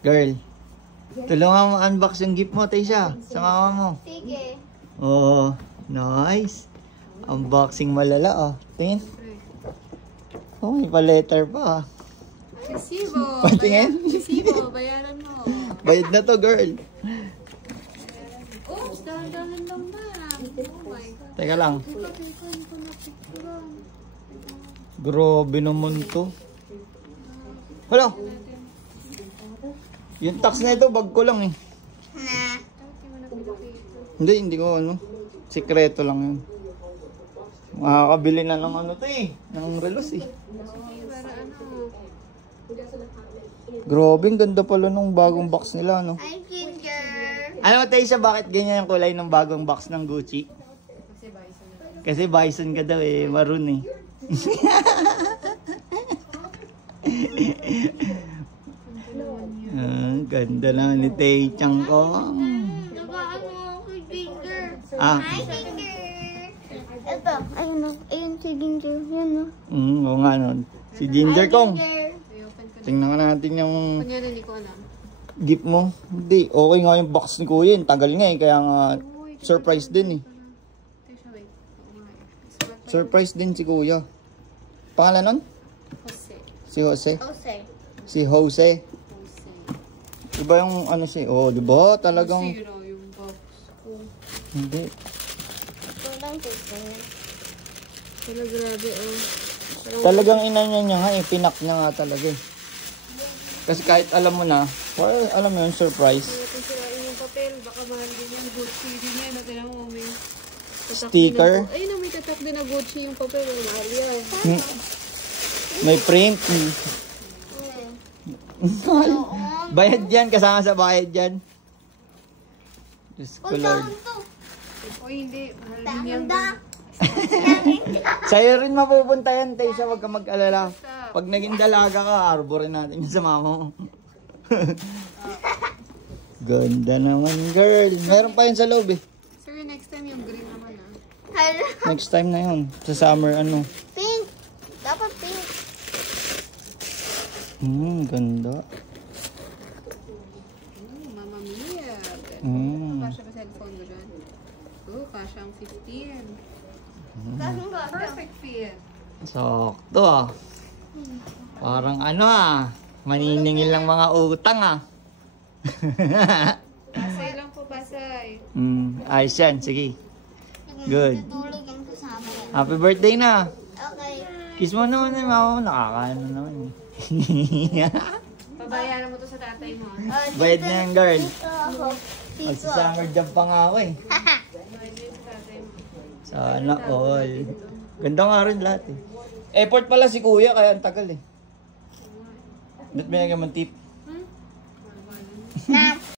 Girl, tulungan mo unbox yung gift mo, Taysha. Sa mama mo. Sige. Oh, nice. Unboxing malala, oh. Tingin. Oh, may pa-letter pa. Resibo. Patingin. Resibo, bayaran mo. Bayad na to, girl. Oh, dahan-dahan lang na. Oh my God. Teka lang. Ikaw na picturean. Grabe naman to. Hala. Yung tax na ito, bag ko lang eh. Na. Hindi ko ano. Sikreto lang yun. Makakabili na ng ano to eh. Ng relos eh. Para ano. Grabe, ang ganda pala nung bagong box nila, no? Hi, Ginger. Alam mo, Taysha, bakit ganyan yung kulay ng bagong box ng Gucci? Kasi bison ka daw eh, maroon eh. Ganda na ni Tay-chan ko. Nagaan mo ako, Ginger. Ah. Hi, Ginger. Ito, ayun o. Ayun si Ginger. Yan o. Oo nga nun. Si Ginger Kong. Ginger. I-open ko na. Tingnan natin yung Kunyari, hindi ko alam. gift mo. Hindi, okay nga yung box ni Kuya. Tagal nga eh, kaya nga surprise din eh. Tisha, wait. Oo nga eh. Surprise din si Kuya. Pangalan nun? Jose. Si Jose. Jose. Si Jose. Jose. Iba yung ano si, oh, di ba? Talagang, Zero yung box ko. hindi. Ito lang gusto niya. Pero grabe, oh. Talagang inanya niya nga eh, pinak niya nga talaga eh. Kasi kahit alam mo na, well, alam mo yun, surprise. Kung sirain yung papel, baka mahal din yan. Gucci din yan. At tinan mo, may tatak Sticker? din na- Ayun, may tatak din na Gucci yung papel. Mahal yan. May print. Oo. Bayad yan, kasama sa bayad yan. Diyos ko Lord. Puntahan to. O hindi, mahal din yan. Sa'yo rin mapupunta yan, Taysha, wag ka mag-alala. Pag naging dalaga ka, arborin natin yun sa mama mo. Ganda naman, girl. Meron pa yun sa loob eh. Sir, next time yung green naman ah. Hello. Next time na yun. Sa summer, ano. Pink. Dapat pink. Ganda. Mama Mia. Kasha ba cellphone ko dyan? Oh, kasha ang 15. Kasing ba? Perfect fit. Sakto ah. Parang ano ah. Maniningil lang mga utang ah. Pasay lang po, pasay. Ayos yan. Sige. Good. Tutulog yung kasama yan. Happy birthday na. Okay. Kiss mo naman yung mama mo. Nakakaano naman eh. Pabayaran mo to sa tatay mo. Bayad na yan, girl. Dito ako. Dito. Magsasummer job pa nga ako eh. Bayad mo sa tatay mo. Sana all. Ganda nga rin lahat eh. Effort pala si kuya kaya ang tagal eh. Ba't binigyan mo tip? Na.